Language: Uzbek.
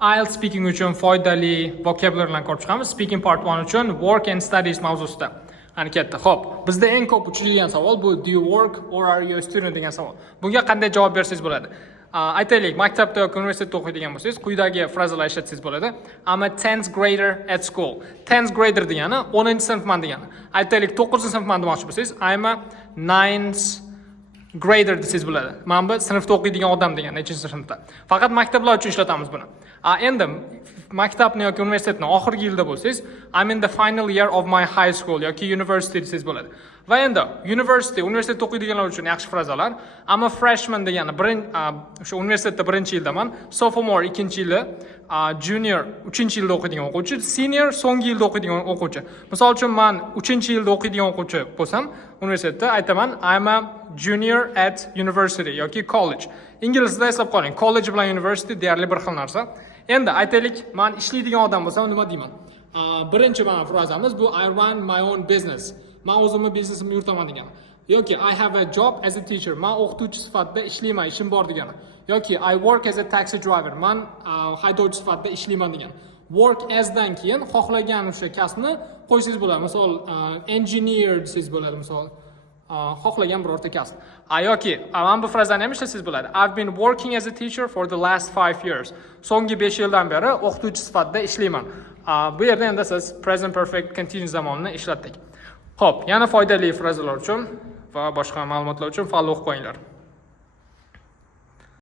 IELTS speaking uchun foydali vocabularylarni ko'rib chiqamiz. Speaking part 1 uchun work and studies mavzusida. Harakatda. Xo'p, bizda eng ko'p uchraydigan savol bu do you work or are you a student degan savol. Bunga qanday javob bersangiz bo'ladi? Aytaylik, maktabda yoki universitetda o'qiydigan bo'lsangiz, quyidagi frazalar ishlatsangiz bo'ladi. I'm a 10th grader at school. 10th grader degani 10-sinfman degani. Aytaylik, 9-sinfman demoqchi bo'lsangiz, I'm a 9th grader desangiz bo'ladi. Mana bu sinfda o'qiydigan odam degan, nechinchi sinfda. Faqat maktablar uchun ishlatamiz buni. Endi maktabni yoki universitetni oxirgi yilda bo'lsangiz, I'm in the final year of my high school yoki university desangiz bo'ladi. Va endi universitetda o'qiydiganlar uchun yaxshi frazalar. I'm a freshman degani o'sha universitetda birinchi yildaman, sophomore ikkinchi yili, junior uchinchi yilda o'qiydigan o'quvchi, senior so'nggi yilda o'qiydigan o'quvchi. Misol uchun men uchinchi yilda o'qiydigan o'quvchi bo'lsam, universitetda aytaman I'm a junior at university yoki college. Inglizda eslab qoling, college bilan university deyarli bir xil narsa. Endi aytaylik, men ishlaydigan odam bo'lsam nima deyman? Birinchi mana frazamiz bu I run my own business. Men o'zimni biznesimni yuritaman degani. Yoki I have a job as a teacher. Men o'qituvchi sifatida ishlayman, ishim bor degani. Yoki I work as a taxi driver. Men haydovchi sifatida ishlayman degani. Work as dan keyin xohlagan o'sha kasbni qo'ysangiz bo'ladi. Misol engineer desangiz bo'ladi, misol xohlagan birorta kasb. Yoki mana bu frazani ham ishlatsangiz bo'ladi. I've been working as a teacher for the last 5 years. So'nggi 5 yildan beri o'qituvchi sifatida ishlayman. Bu yerda endi siz present perfect continuous zamonini ishlatdik. Xo'p, yana foydali frazalar uchun va boshqa ma'lumotlar uchun faol o'qib qo'yinglar.